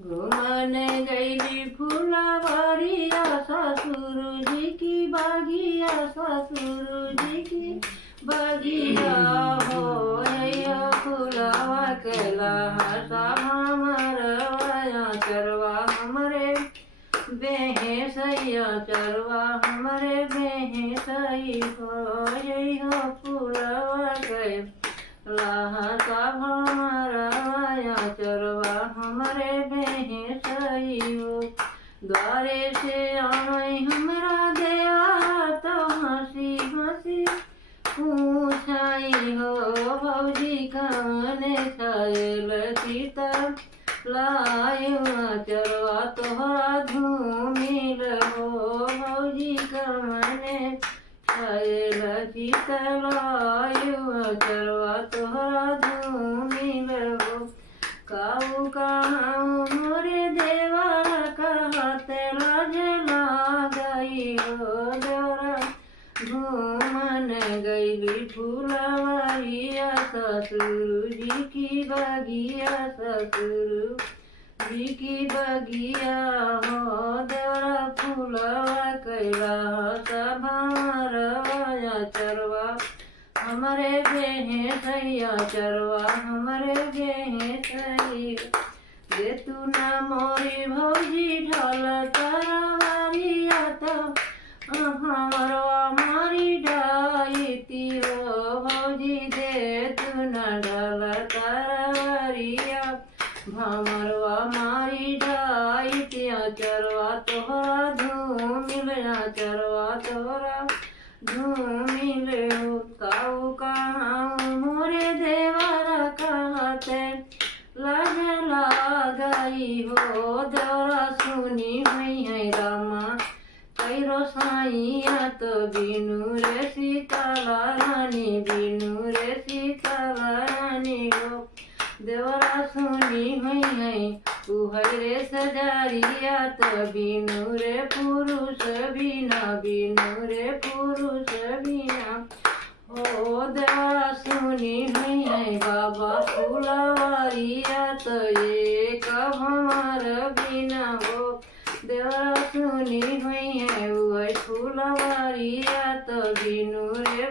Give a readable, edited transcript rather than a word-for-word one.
घूमने गईली फुलवरिया ससुर जी की बागिया, ससुर जी की बागिया हो फुलवा केला सब हमरवाया चरवा हमरे बेहे सैया चरवा हमरे बेहे सही हो फुलवा के लाहा सब हमरवाया चरवा हमरे बेहे सही हो। द्वारे से आई हमरा देवा तो हंसी हंसी पूछाई हो भौजी कौने खायल सीता लायु चरवा तोहरा धूमिल हो भौजी कौने खायल सीता लायु चरवा तोहरा धूमिल हो। काऊ कहाँ मोरे देवा कहते लाज गई हो देवरा घूमन गईली फुलवरिया ससुर जी की बगिया, ससुर जी की बगिया हो देवरा फुलवा कैला सब हमरवाया चरवा हमरे बेहे सैया चरवा हमरे बेहे सही दे तू ना मोरी भौजी ढल तरवारिया तो हमरवा मारी डाइती हो भौजी दे तू ना ढल तरवारिया हमरवा मारी डाइतिया चरवा तोहरा धूमिल चरवा तोहरा धूमिल हो। काऊ कहाँ मोरे देवरा कहते लाज गई हो देवरा सुनी हुई है रामा कैरो साइया तो बिनु रे सीताला रानी बिनु रे सीताला रानी हो देवरा सुनी हुई है उहरे सजारिया तो बिनु रे पुरुष बिना बिनु रे पुरुष बिना ओ देवरा सुनी हुई है बाबा फुलवरिया तो एक हमार बिना हो देवरा सुनी हुई है वही फुलवरिया तो बिनु रे